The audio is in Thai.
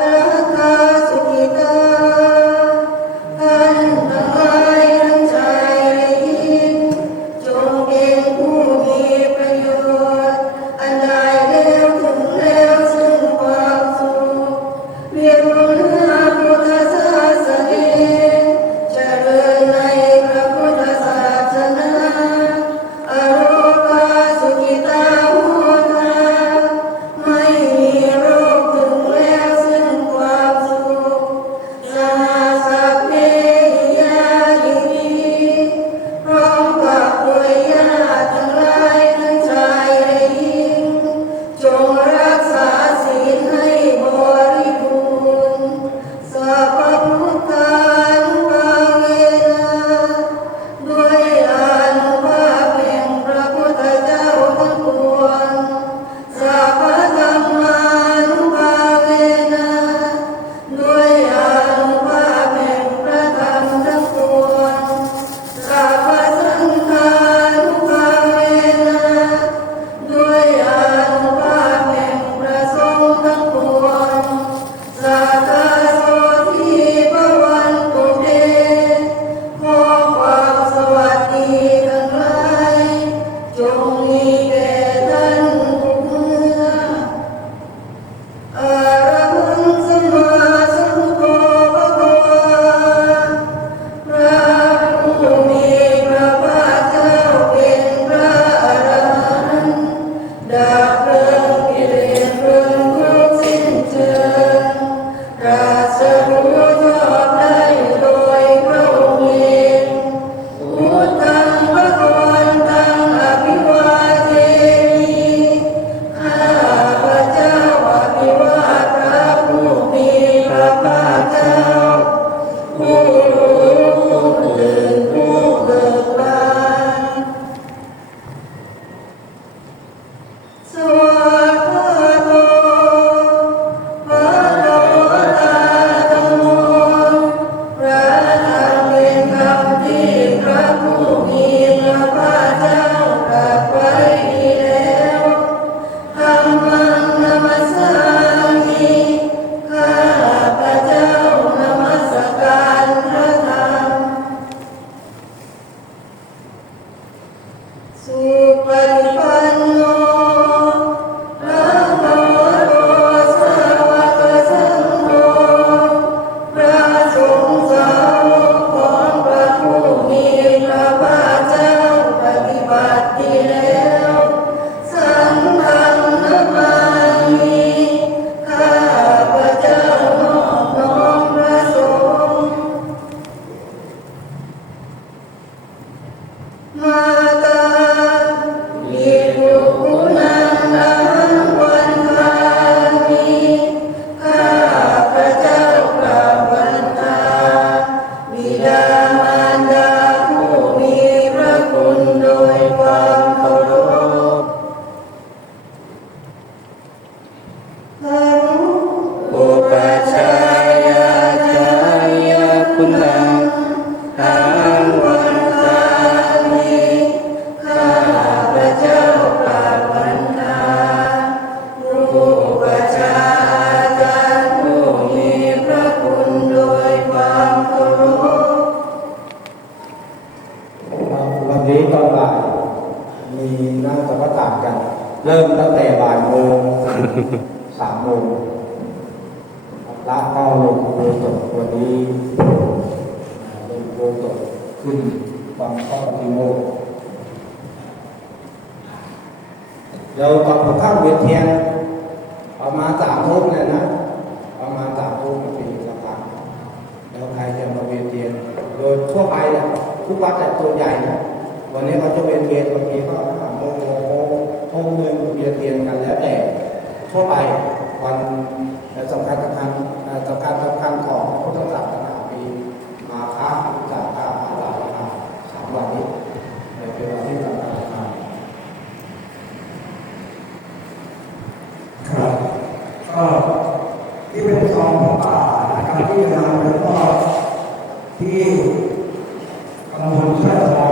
Oh 嗯。 เริ่มตั้งแต่บ่ายโมงสามโมงแล้วก็ลงโบสถวันนี้ลงโบสถขึ้นบางข้อกี่โมงเราตอนผมข้าเวียนเทียนประมาณสามทุ่มเลยนะประมาณสามทุ่มสี่สักพักแล้วใครจะมาเวียนเทียนโดยทั่วไปเนะทุกวัดจะโตัวใหญ่นะวันนี้เขาจะเวียนเทียนบางทีก็สามโมงโมงโมงทุ่มหนึ่ง ทั่วไปวันสำคัญสำคัญสำคัญสำคัญของพุทธศาสนาปีมาค้าจากกามาลาลาสามวันนี้ในเป็นวันที่สำคัญครับก็ที่เป็นซองของป่านะครที่เราแล้วก็ที่กำลังเชื่อ